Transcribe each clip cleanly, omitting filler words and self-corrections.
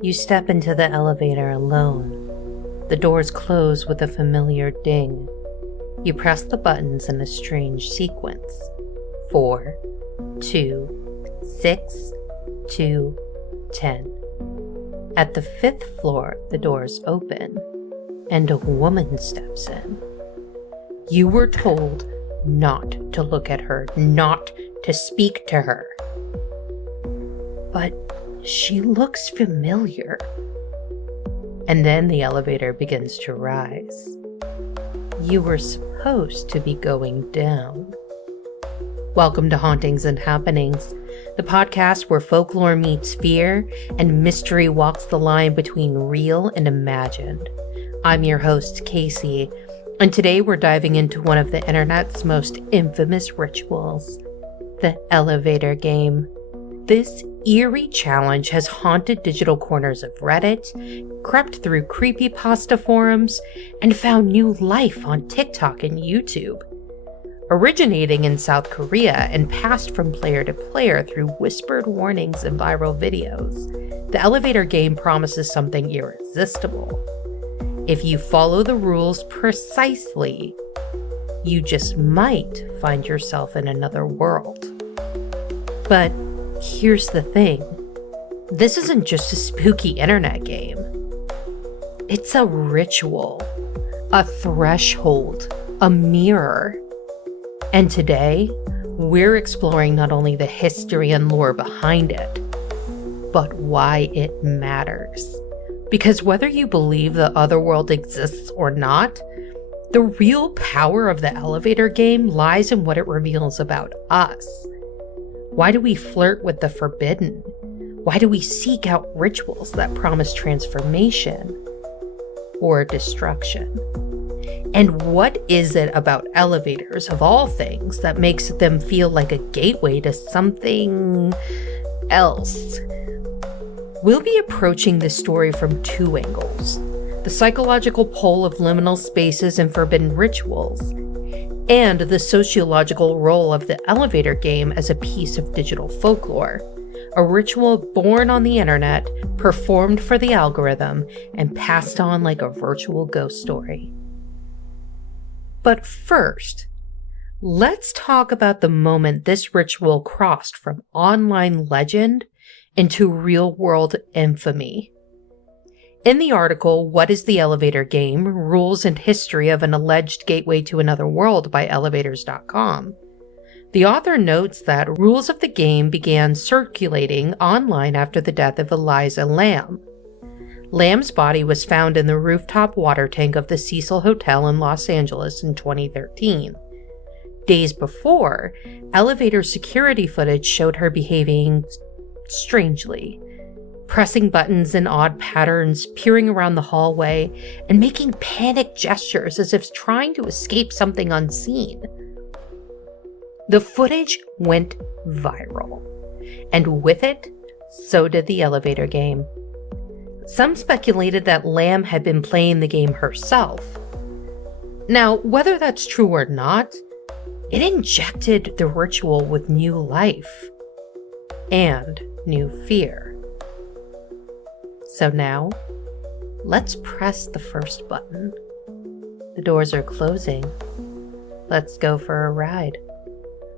You step into the elevator alone. The doors close with a familiar ding. You press the buttons in a strange sequence. 4, 2, 6, 2, 10. At the 5th floor, the doors open, and a woman steps in. You were told not to look at her, not to speak to her. But she looks familiar. And then the elevator begins to rise. You were supposed to be going down. Welcome to Hauntings and Happenings, the podcast where folklore meets fear and mystery walks the line between real and imagined. I'm your host, Kasey, and today we're diving into one of the internet's most infamous rituals, the elevator game. This eerie challenge has haunted digital corners of Reddit, crept through creepypasta forums, and found new life on TikTok and YouTube. Originating in South Korea and passed from player to player through whispered warnings and viral videos, the elevator game promises something irresistible. If you follow the rules precisely, you just might find yourself in another world. But here's the thing. This isn't just a spooky internet game. It's a ritual, a threshold, a mirror. And today, we're exploring not only the history and lore behind it, but why it matters. Because whether you believe the other world exists or not, the real power of the elevator game lies in what it reveals about us. Why do we flirt with the forbidden? Why do we seek out rituals that promise transformation or destruction? And what is it about elevators, of all things, that makes them feel like a gateway to something else? We'll be approaching this story from two angles: the psychological pull of liminal spaces and forbidden rituals, and the sociological role of the elevator game as a piece of digital folklore, a ritual born on the internet, performed for the algorithm, and passed on like a virtual ghost story. But first, let's talk about the moment this ritual crossed from online legend into real-world infamy. In the article, What is the Elevator Game? Rules and History of an Alleged Gateway to Another World by Elevators.com, the author notes that rules of the game began circulating online after the death of Elisa Lam. Lam's body was found in the rooftop water tank of the Cecil Hotel in Los Angeles in 2013. Days before, elevator security footage showed her behaving strangely, pressing buttons in odd patterns, peering around the hallway, and making panic gestures as if trying to escape something unseen. The footage went viral, and with it, so did the elevator game. Some speculated that Lam had been playing the game herself. Now, whether that's true or not, it injected the ritual with new life and new fear. So now, let's press the first button. The doors are closing. Let's go for a ride.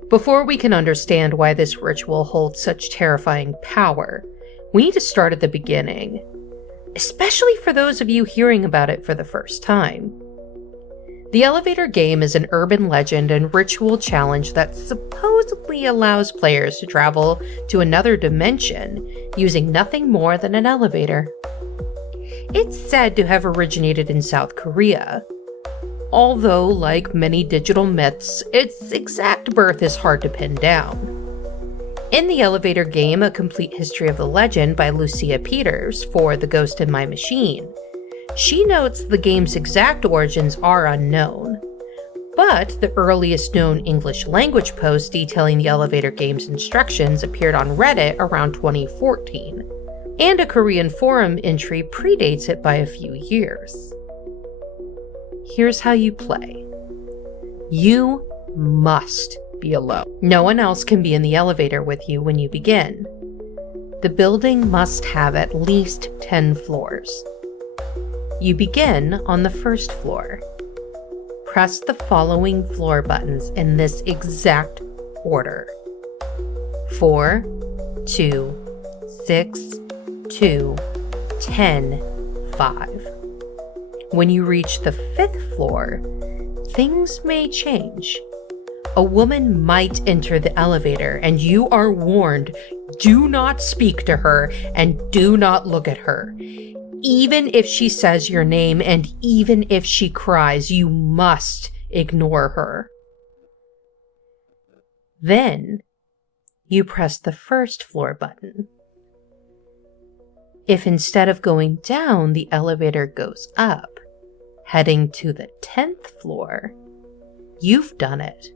Before we can understand why this ritual holds such terrifying power, we need to start at the beginning, especially for those of you hearing about it for the first time. The elevator game is an urban legend and ritual challenge that supposedly allows players to travel to another dimension using nothing more than an elevator. It's said to have originated in South Korea, although, like many digital myths, its exact birth is hard to pin down. In the elevator game, A Complete History of the Legend by Lucia Peters for The Ghost in My Machine, she notes the game's exact origins are unknown, but the earliest known English language post detailing the elevator game's instructions appeared on Reddit around 2014, and a Korean forum entry predates it by a few years. Here's how you play. You must be alone. No one else can be in the elevator with you when you begin. The building must have at least 10 floors. You begin on the first floor. Press the following floor buttons in this exact order: 4, 2, 6, 2, 10, 5. When you reach the 5th floor, things may change. A woman might enter the elevator, and you are warned, do not speak to her and do not look at her. Even if she says your name and even if she cries, you must ignore her. Then you press the 1st floor button. If instead of going down, the elevator goes up, heading to the 10th floor, you've done it.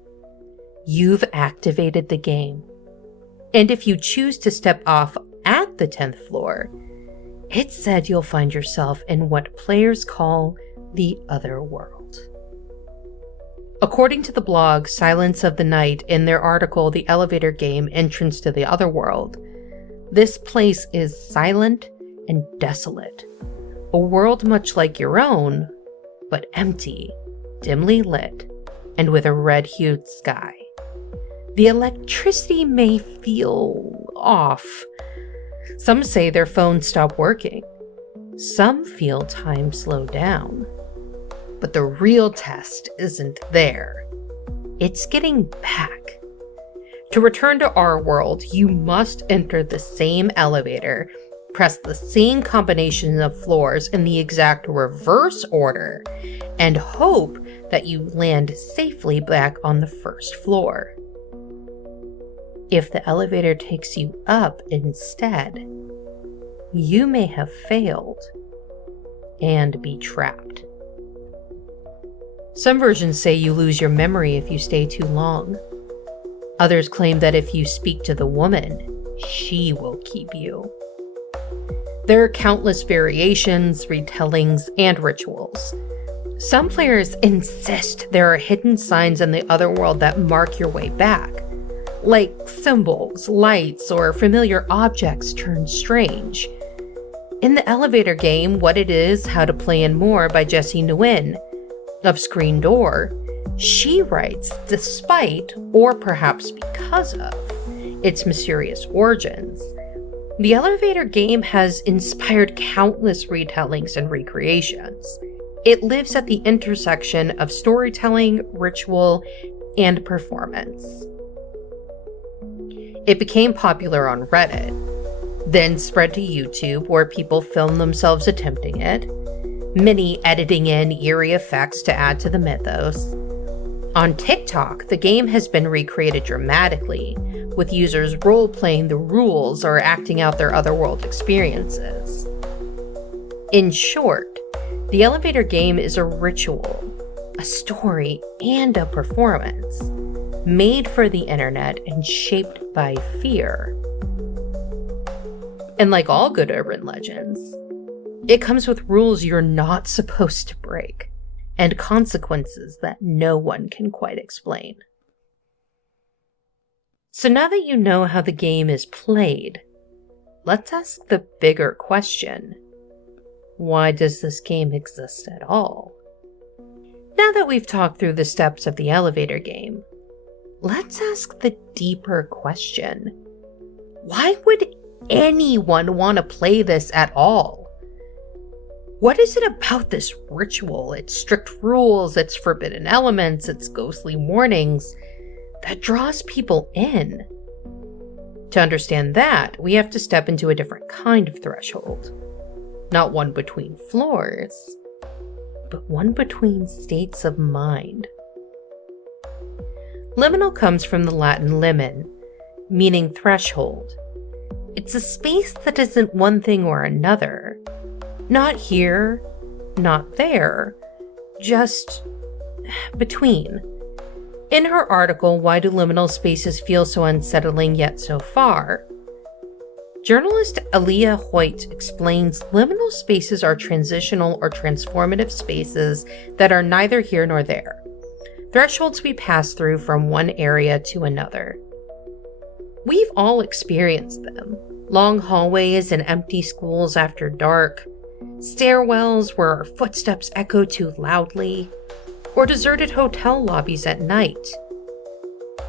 You've activated the game. And if you choose to step off at the 10th floor, it's said you'll find yourself in what players call the other world. According to the blog Silence of the Night in their article, The Elevator Game Entrance to the Other World, this place is silent and desolate. A world much like your own, but empty, dimly lit, and with a red-hued sky. The electricity may feel off. Some say their phones stop working. Some feel time slow down. But the real test isn't there. It's getting back. To return to our world, you must enter the same elevator, press the same combination of floors in the exact reverse order, and hope that you land safely back on the 1st floor. If the elevator takes you up instead, you may have failed and be trapped. Some versions say you lose your memory if you stay too long. Others claim that if you speak to the woman, she will keep you. There are countless variations, retellings, and rituals. Some players insist there are hidden signs in the other world that mark your way back, like symbols, lights, or familiar objects turn strange. In the elevator game, What It Is, How to Play and More by Jessie Nguyen of Screen Door, she writes, despite, or perhaps because of, its mysterious origins, the elevator game has inspired countless retellings and recreations. It lives at the intersection of storytelling, ritual, and performance. It became popular on Reddit, then spread to YouTube where people filmed themselves attempting it, many editing in eerie effects to add to the mythos. On TikTok, the game has been recreated dramatically, with users role-playing the rules or acting out their otherworld experiences. In short, the elevator game is a ritual, a story, and a performance, made for the internet and shaped by fear. And like all good urban legends, it comes with rules you're not supposed to break, and consequences that no one can quite explain. So now that you know how the game is played, let's ask the bigger question. Why does this game exist at all? Now that we've talked through the steps of the elevator game, let's ask the deeper question. Why would anyone want to play this at all? What is it about this ritual, its strict rules, its forbidden elements, its ghostly warnings, that draws people in? To understand that, we have to step into a different kind of threshold. Not one between floors, but one between states of mind. Liminal comes from the Latin limen, meaning threshold. It's a space that isn't one thing or another. Not here, not there, just between. In her article, Why Do Liminal Spaces Feel So Unsettling Yet So Far?, journalist Alia Hoyt explains liminal spaces are transitional or transformative spaces that are neither here nor there. Thresholds we pass through from one area to another. We've all experienced them. Long hallways and empty schools after dark, stairwells where our footsteps echo too loudly, or deserted hotel lobbies at night.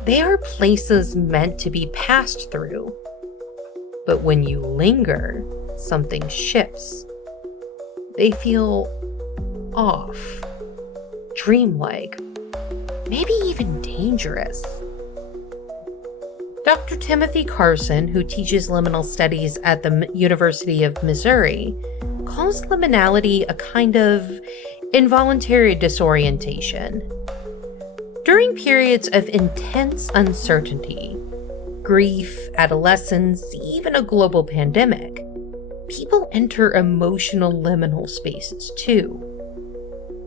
They are places meant to be passed through. But when you linger, something shifts. They feel off, dreamlike, maybe even dangerous. Dr. Timothy Carson, who teaches liminal studies at the University of Missouri, calls liminality a kind of involuntary disorientation. During periods of intense uncertainty, grief, adolescence, even a global pandemic, people enter emotional liminal spaces too.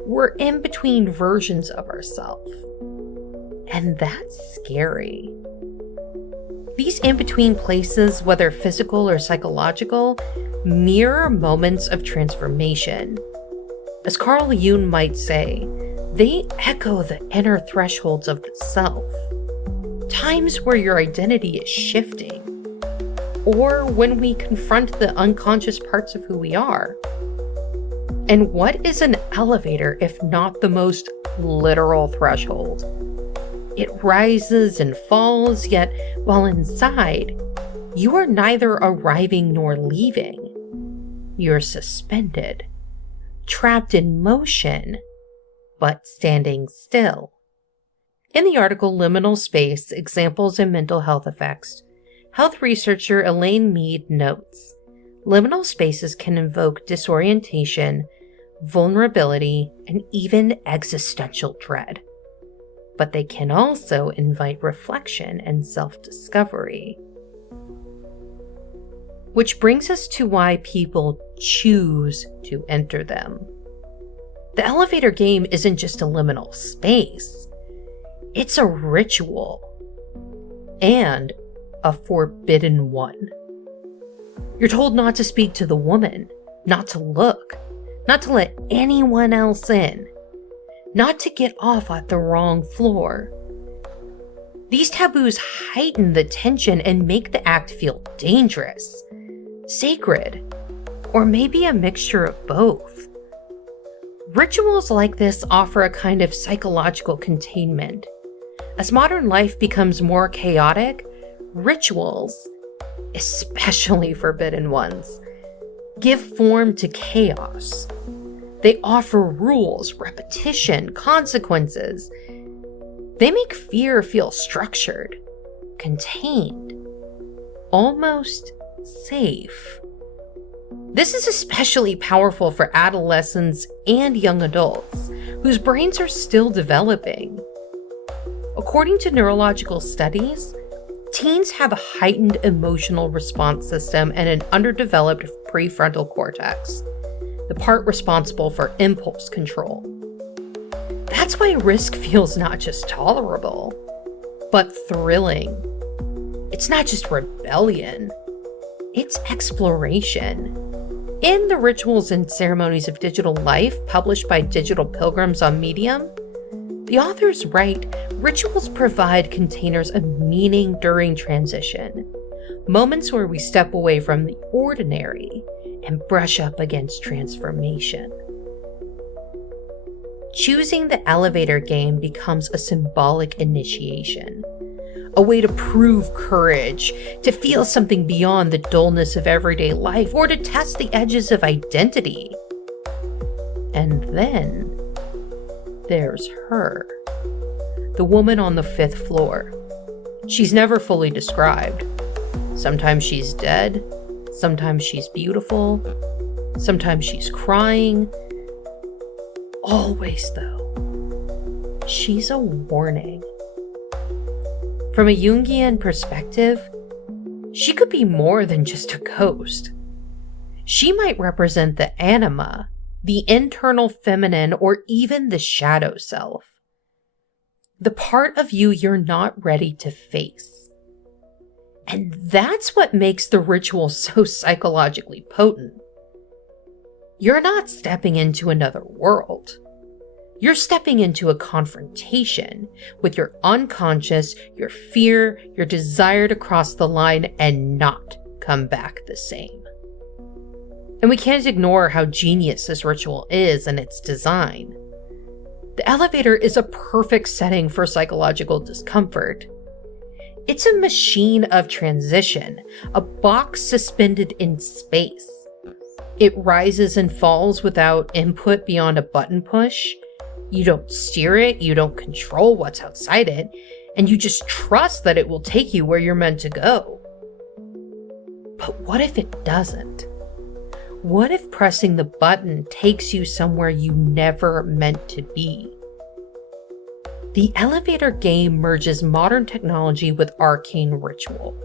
We're in between versions of ourselves, and that's scary. These in-between places, whether physical or psychological, mirror moments of transformation. As Carl Jung might say, they echo the inner thresholds of the self. Times where your identity is shifting, or when we confront the unconscious parts of who we are. And what is an elevator if not the most literal threshold? It rises and falls, yet while inside, you are neither arriving nor leaving. You're suspended, trapped in motion, but standing still. In the article Liminal Space, Examples in Mental Health Effects, health researcher Elaine Mead notes, liminal spaces can invoke disorientation, vulnerability, and even existential dread. But they can also invite reflection and self-discovery. Which brings us to why people choose to enter them. The elevator game isn't just a liminal space. It's a ritual. And a forbidden one. You're told not to speak to the woman, not to look, not to let anyone else in, not to get off at the wrong floor. These taboos heighten the tension and make the act feel dangerous, sacred, or maybe a mixture of both. Rituals like this offer a kind of psychological containment. As modern life becomes more chaotic, rituals, especially forbidden ones, give form to chaos. They offer rules, repetition, consequences. They make fear feel structured, contained, almost safe. This is especially powerful for adolescents and young adults whose brains are still developing. According to neurological studies, teens have a heightened emotional response system and an underdeveloped prefrontal cortex, the part responsible for impulse control. That's why risk feels not just tolerable, but thrilling. It's not just rebellion, it's exploration. In The Rituals and Ceremonies of Digital Life, published by Digital Pilgrims on Medium, the authors write, rituals provide containers of meaning during transition, moments where we step away from the ordinary and brush up against transformation. Choosing the elevator game becomes a symbolic initiation, a way to prove courage, to feel something beyond the dullness of everyday life, or to test the edges of identity. And then there's her, the woman on the 5th floor. She's never fully described. Sometimes she's dead, sometimes she's beautiful, sometimes she's crying. Always, though, she's a warning. From a Jungian perspective, she could be more than just a ghost. She might represent the anima, the internal feminine, or even the shadow self. The part of you you're not ready to face. And that's what makes the ritual so psychologically potent. You're not stepping into another world. You're stepping into a confrontation with your unconscious, your fear, your desire to cross the line and not come back the same. And we can't ignore how genius this ritual is in its design. The elevator is a perfect setting for psychological discomfort. It's a machine of transition, a box suspended in space. It rises and falls without input beyond a button push. You don't steer it, you don't control what's outside it, and you just trust that it will take you where you're meant to go. But what if it doesn't? What if pressing the button takes you somewhere you never meant to be? The elevator game merges modern technology with arcane ritual.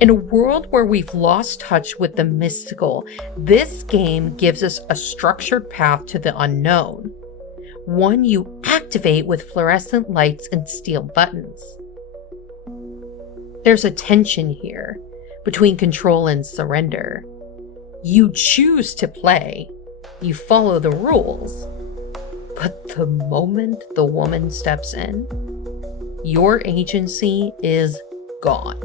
In a world where we've lost touch with the mystical, this game gives us a structured path to the unknown. One you activate with fluorescent lights and steel buttons. There's a tension here between control and surrender. You choose to play, you follow the rules, but the moment the woman steps in, your agency is gone.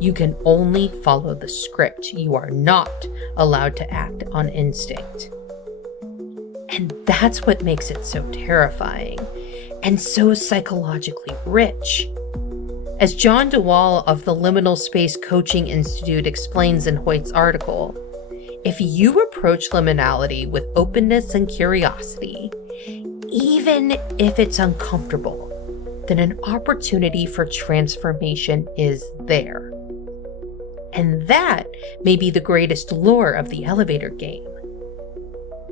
You can only follow the script. You are not allowed to act on instinct. And that's what makes it so terrifying and so psychologically rich. As John DeWall of the Liminal Space Coaching Institute explains in Hoyt's article, if you approach liminality with openness and curiosity, even if it's uncomfortable, then an opportunity for transformation is there. And that may be the greatest lure of the elevator game.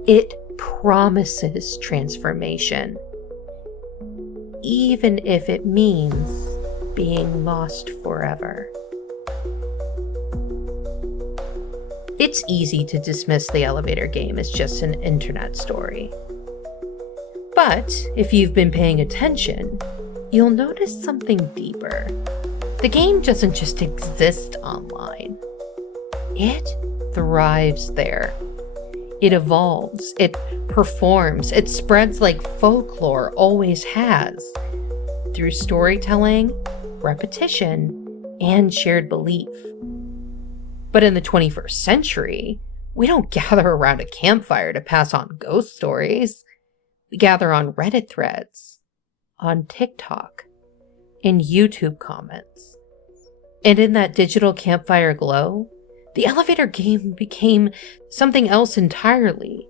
It promises transformation, even if it means being lost forever. It's easy to dismiss the elevator game as just an internet story. But if you've been paying attention, you'll notice something deeper. The game doesn't just exist online. It thrives there. It evolves, it performs, it spreads like folklore always has, through storytelling, repetition, and shared belief. But in the 21st century, we don't gather around a campfire to pass on ghost stories. We gather on Reddit threads, on TikTok, in YouTube comments. And in that digital campfire glow, the elevator game became something else entirely.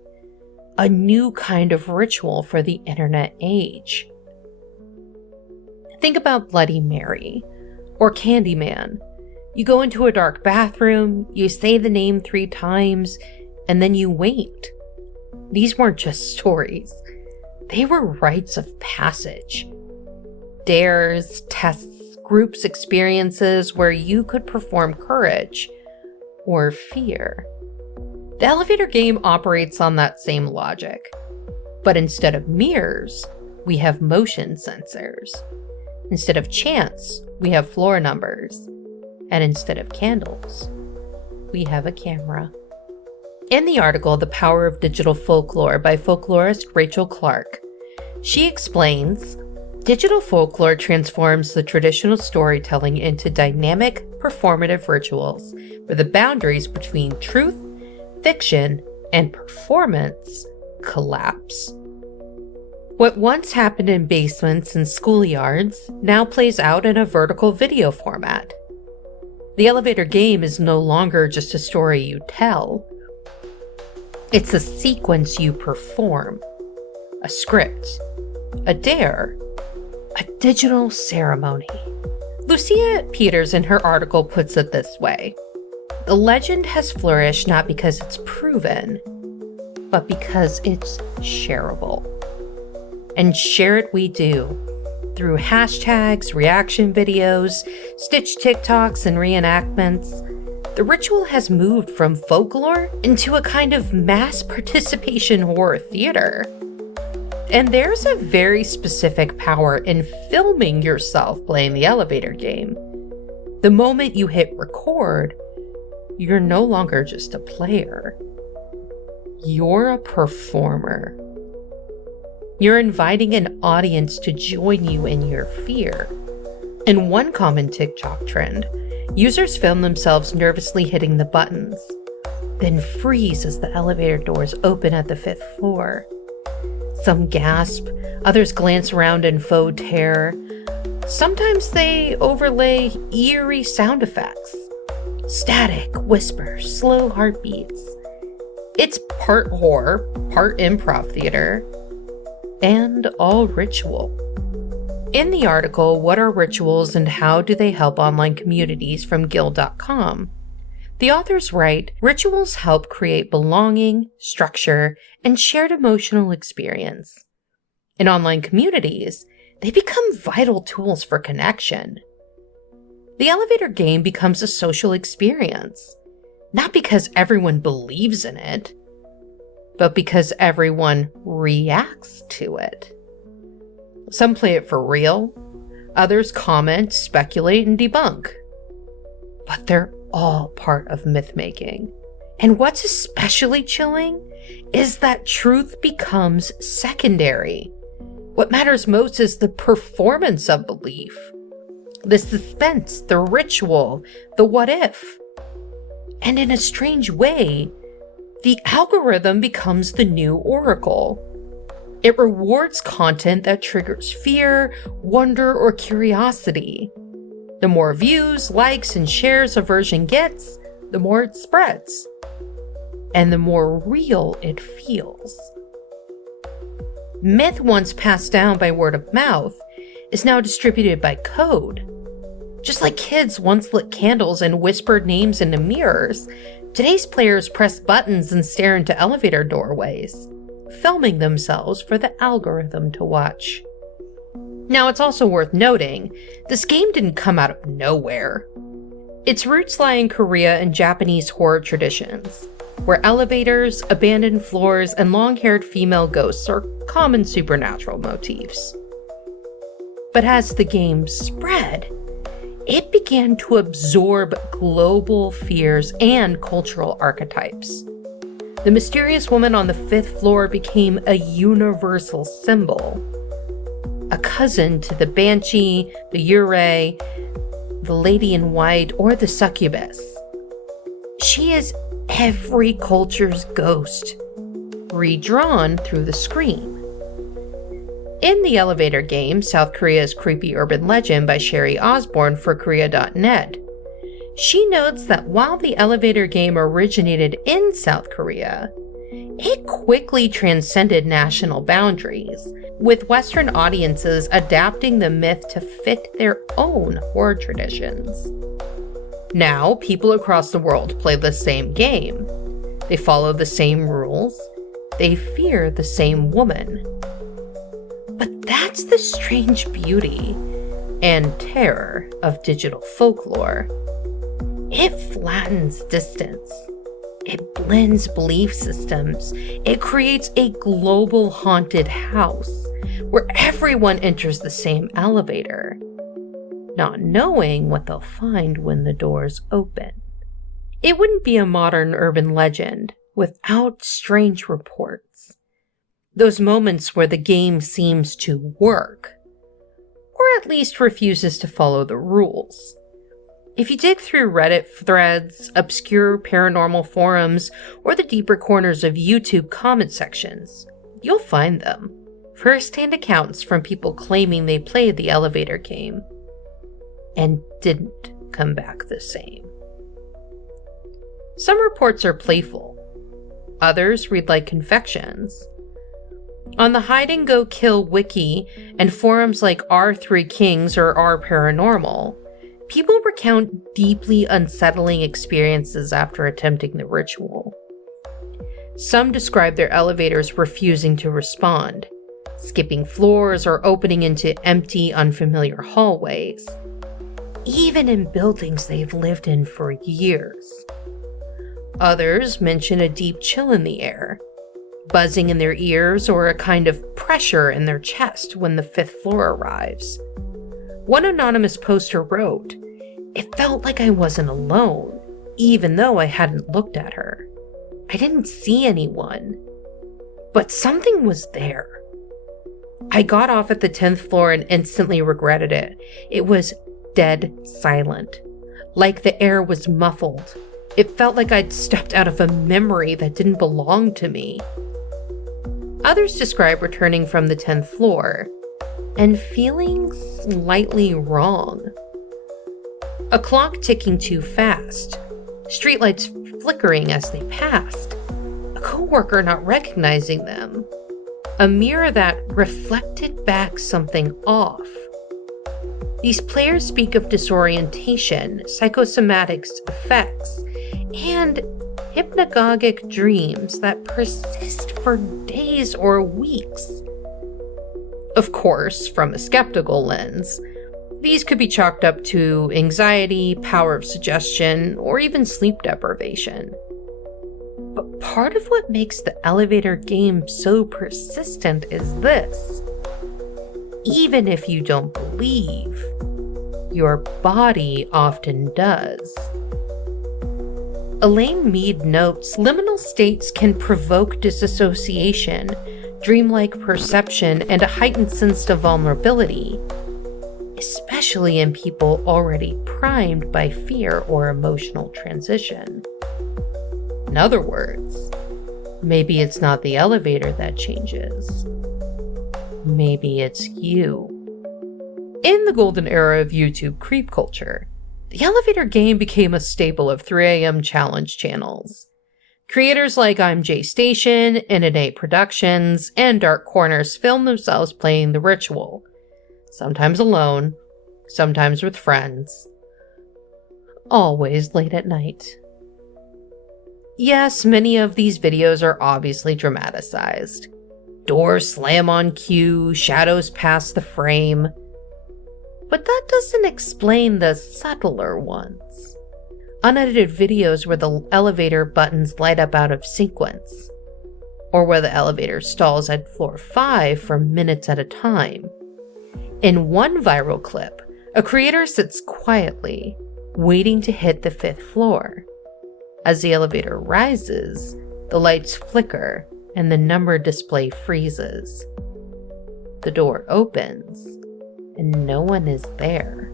A new kind of ritual for the internet age. Think about Bloody Mary or Candyman. You go into a dark bathroom, you say the name 3 times, and then you wait. These weren't just stories. They were rites of passage. Dares, tests, groups experiences where you could perform courage or fear. The elevator game operates on that same logic. But instead of mirrors, we have motion sensors. Instead of chants, we have floor numbers. And instead of candles, we have a camera. In the article, The Power of Digital Folklore by folklorist Rachel Clark, she explains, digital folklore transforms the traditional storytelling into dynamic, performative rituals where the boundaries between truth, fiction, and performance collapse. What once happened in basements and schoolyards now plays out in a vertical video format. The elevator game is no longer just a story you tell. It's a sequence you perform, a script, a dare, a digital ceremony. Lucia Peters in her article puts it this way: the legend has flourished not because it's proven, but because it's shareable. And share it we do. Through hashtags, reaction videos, stitch TikToks, and reenactments, the ritual has moved from folklore into a kind of mass participation horror theater. And there's a very specific power in filming yourself playing the elevator game. The moment you hit record, you're no longer just a player. You're a performer. You're inviting an audience to join you in your fear. And one common TikTok trend Users film themselves nervously hitting the buttons, then freeze as the elevator doors open at the 5th floor. Some gasp, others glance around in faux terror. Sometimes they overlay eerie sound effects. Static, whispers, slow heartbeats. It's part horror, part improv theater, and all ritual. In the article, What Are Rituals and How Do They Help Online Communities from Guild.com, the authors write, rituals help create belonging, structure, and shared emotional experience. In online communities, they become vital tools for connection. The elevator game becomes a social experience, not because everyone believes in it, but because everyone reacts to it. Some play it for real, others comment, speculate, and debunk. But they're all part of myth-making. And what's especially chilling is that truth becomes secondary. What matters most is the performance of belief, the suspense, the ritual, the what if. And in a strange way, the algorithm becomes the new oracle. It rewards content that triggers fear, wonder, or curiosity. The more views, likes, and shares a version gets, the more it spreads, and the more real it feels. Myth, once passed down by word of mouth, is now distributed by code. Just like kids once lit candles and whispered names into mirrors, today's players press buttons and stare into elevator doorways, filming themselves for the algorithm to watch. Now, it's also worth noting, this game didn't come out of nowhere. Its roots lie in Korea and Japanese horror traditions, where elevators, abandoned floors, and long-haired female ghosts are common supernatural motifs. But as the game spread, it began to absorb global fears and cultural archetypes. The mysterious woman on the 5th floor became a universal symbol, a cousin to the banshee, the yurei, the lady in white, or the succubus. She is every culture's ghost, redrawn through the screen. In the elevator game, South Korea's Creepy Urban Legend by Sherry Osborne for Korea.net, she notes that while the elevator game originated in South Korea, it quickly transcended national boundaries, with Western audiences adapting the myth to fit their own horror traditions. Now, people across the world play the same game. They follow the same rules. They fear the same woman. But that's the strange beauty and terror of digital folklore. It flattens distance. It blends belief systems. It creates a global haunted house where everyone enters the same elevator, not knowing what they'll find when the doors open. It wouldn't be a modern urban legend without strange reports. Those moments where the game seems to work, or at least refuses to follow the rules. If you dig through Reddit threads, obscure paranormal forums, or the deeper corners of YouTube comment sections, you'll find them. First-hand accounts from people claiming they played the elevator game and didn't come back the same. Some reports are playful. Others read like confections. On the Hide and Go Kill wiki and forums like R3 Kings or R Paranormal, people recount deeply unsettling experiences after attempting the ritual. Some describe their elevators refusing to respond, skipping floors or opening into empty, unfamiliar hallways, even in buildings they've lived in for years. Others mention a deep chill in the air, buzzing in their ears, or a kind of pressure in their chest when the 5th floor arrives. One anonymous poster wrote, "It felt like I wasn't alone, even though I hadn't looked at her. I didn't see anyone, but something was there. I got off at the 10th floor and instantly regretted it. It was dead silent, like the air was muffled. It felt like I'd stepped out of a memory that didn't belong to me. Others describe returning from the 10th floor and feeling slightly wrong. A clock ticking too fast, streetlights flickering as they passed, a coworker not recognizing them, a mirror that reflected back something off. These players speak of disorientation, psychosomatic effects, and hypnagogic dreams that persist for days or weeks. Of course, from a skeptical lens, these could be chalked up to anxiety, power of suggestion, or even sleep deprivation. But part of what makes the elevator game so persistent is this. Even if you don't believe, your body often does. Elaine Mead notes liminal states can provoke disassociation, dreamlike perception, and a heightened sense of vulnerability, especially in people already primed by fear or emotional transition. In other words, maybe it's not the elevator that changes. Maybe it's you. In the golden era of YouTube creep culture, the elevator game became a staple of 3 a.m. challenge channels. Creators like I'm J Station, NNA Productions, and Dark Corners filmed themselves playing the ritual, sometimes alone, sometimes with friends, always late at night. Yes, many of these videos are obviously dramatized. Doors slam on cue, shadows pass the frame. But that doesn't explain the subtler ones. Unedited videos where the elevator buttons light up out of sequence, or where the elevator stalls at floor 5 for minutes at a time. In one viral clip, a creator sits quietly, waiting to hit the 5th floor. As the elevator rises, the lights flicker and the number display freezes. The door opens, and no one is there.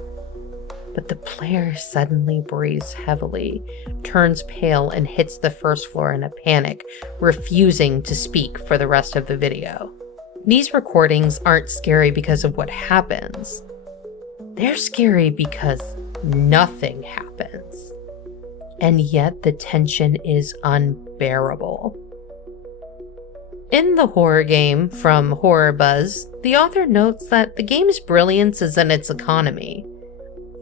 But the player suddenly breathes heavily, turns pale, and hits the 1st floor in a panic, refusing to speak for the rest of the video. These recordings aren't scary because of what happens. They're scary because nothing happens. And yet the tension is unbearable. In the horror game from Horror Buzz, the author notes that the game's brilliance is in its economy.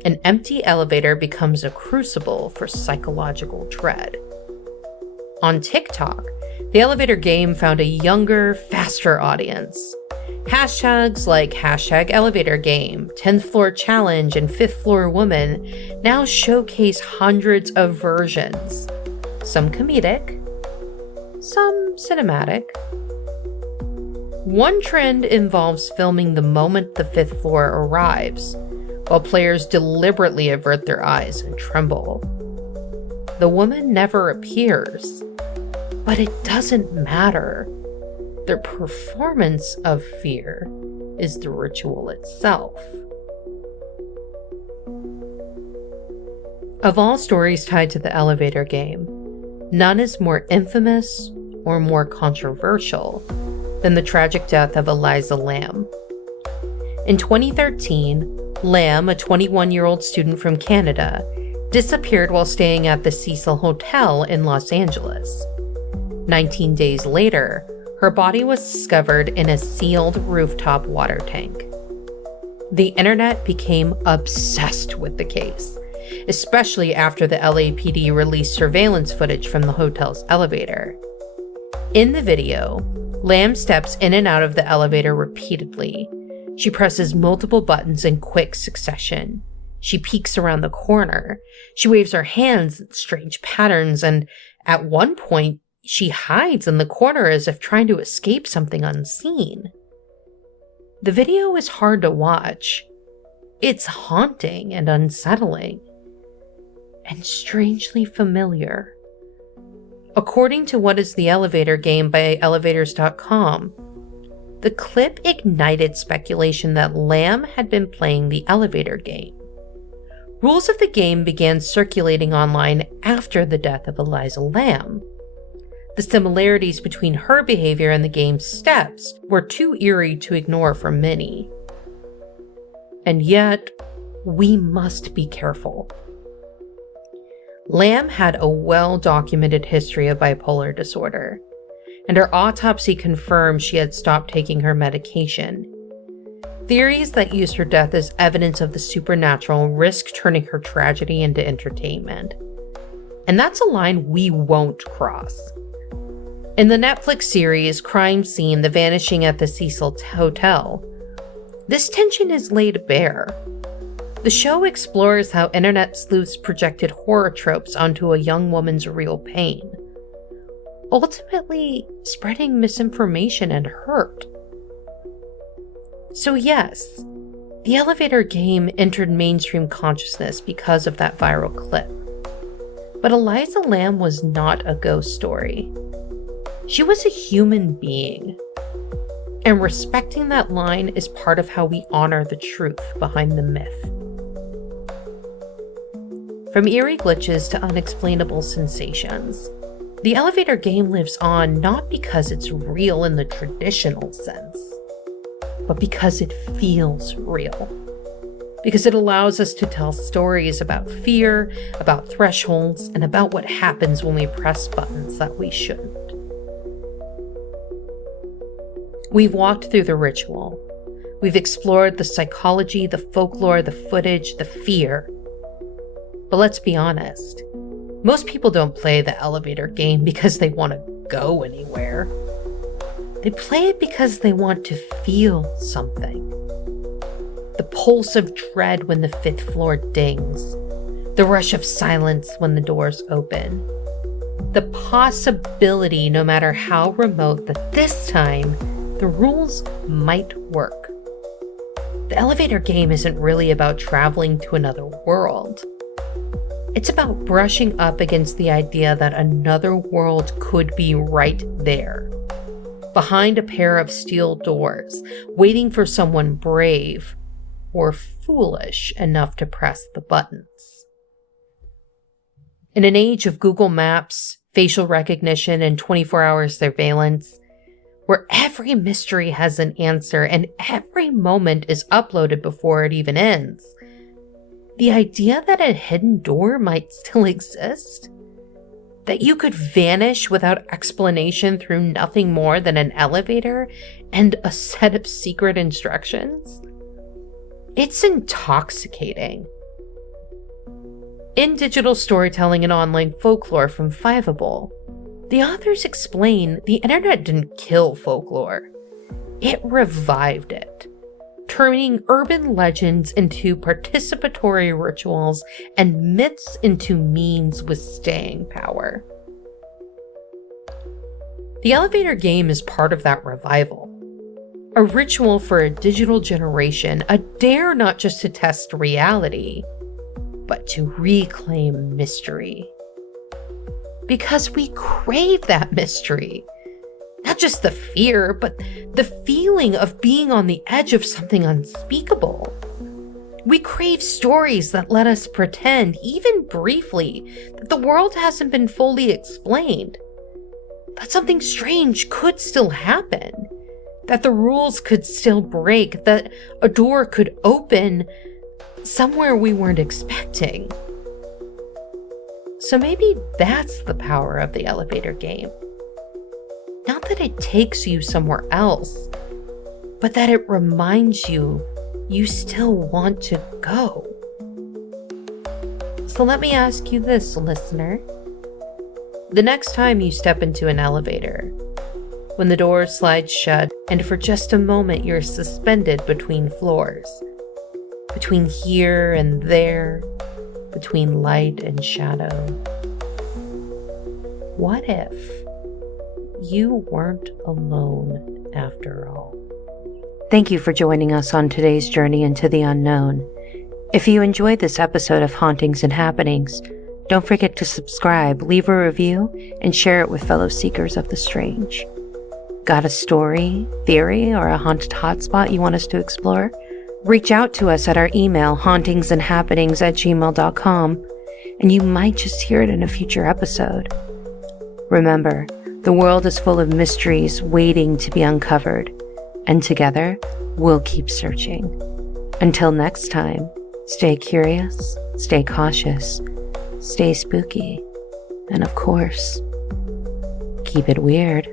An empty elevator becomes a crucible for psychological dread. On TikTok, the elevator game found a younger, faster audience. Hashtags like #elevatorgame, 10th floor challenge, and 5th floor woman now showcase hundreds of versions. Some comedic, some cinematic. One trend involves filming the moment the 5th floor arrives, while players deliberately avert their eyes and tremble. The woman never appears, but it doesn't matter. Their performance of fear is the ritual itself. Of all stories tied to the elevator game, none is more infamous or more controversial than the tragic death of Elisa Lam. In 2013, Lam, a 21-year-old student from Canada, disappeared while staying at the Cecil Hotel in Los Angeles. 19 days later, her body was discovered in a sealed rooftop water tank. The internet became obsessed with the case, especially after the LAPD released surveillance footage from the hotel's elevator. In the video, Lam steps in and out of the elevator repeatedly. She presses multiple buttons in quick succession. She peeks around the corner. She waves her hands in strange patterns, and at one point, she hides in the corner as if trying to escape something unseen. The video is hard to watch. It's haunting and unsettling, and strangely familiar. According to What is the Elevator Game by Elevators.com, the clip ignited speculation that Lam had been playing the elevator game. rules of the game began circulating online after the death of Elisa Lam. The similarities between her behavior and the game's steps were too eerie to ignore for many. And yet, we must be careful. Lam had a well-documented history of bipolar disorder, and her autopsy confirmed she had stopped taking her medication. Theories that used her death as evidence of the supernatural risk turning her tragedy into entertainment. And that's a line we won't cross. In the Netflix series Crime Scene: The Vanishing at the Cecil Hotel, this tension is laid bare. The show explores how internet sleuths projected horror tropes onto a young woman's real pain, ultimately spreading misinformation and hurt. So yes, the elevator game entered mainstream consciousness because of that viral clip. But Elisa Lam was not a ghost story. She was a human being. And respecting that line is part of how we honor the truth behind the myth. From eerie glitches to unexplainable sensations, the elevator game lives on not because it's real in the traditional sense, but because it feels real. Because it allows us to tell stories about fear, about thresholds, and about what happens when we press buttons that we shouldn't. We've walked through the ritual. We've explored the psychology, the folklore, the footage, the fear. But let's be honest, most people don't play the elevator game because they want to go anywhere. They play it because they want to feel something. The pulse of dread when the 5th floor dings. The rush of silence when the doors open. The possibility, no matter how remote, that this time the rules might work. The elevator game isn't really about traveling to another world. It's about brushing up against the idea that another world could be right there, behind a pair of steel doors, waiting for someone brave or foolish enough to press the buttons. In an age of Google Maps, facial recognition, and 24-hour surveillance, where every mystery has an answer and every moment is uploaded before it even ends, the idea that a hidden door might still exist, that you could vanish without explanation through nothing more than an elevator and a set of secret instructions, it's intoxicating. In Digital Storytelling and Online Folklore from Fiveable, the authors explain the internet didn't kill folklore, it revived it, turning urban legends into participatory rituals and myths into memes with staying power. The elevator game is part of that revival. A ritual for a digital generation, a dare not just to test reality, but to reclaim mystery. Because we crave that mystery. Not just the fear, but the feeling of being on the edge of something unspeakable. We crave stories that let us pretend, even briefly, that the world hasn't been fully explained. That something strange could still happen. That the rules could still break. That a door could open somewhere we weren't expecting. So maybe that's the power of the elevator game. Not that it takes you somewhere else, but that it reminds you you still want to go. So let me ask you this, listener. The next time you step into an elevator, when the door slides shut and for just a moment you're suspended between floors, between here and there, between light and shadow, what if you weren't alone after all? Thank you for joining us on today's journey into the unknown. If you enjoyed this episode of Hauntings and Happenings, don't forget to subscribe, leave a review, and share it with fellow seekers of the strange. Got a story, theory, or a haunted hotspot you want us to explore? Reach out to us at our email, hauntingsandhappenings@gmail.com, and you might just hear it in a future episode. Remember, the world is full of mysteries waiting to be uncovered, and together, we'll keep searching. Until next time, stay curious, stay cautious, stay spooky, and of course, keep it weird.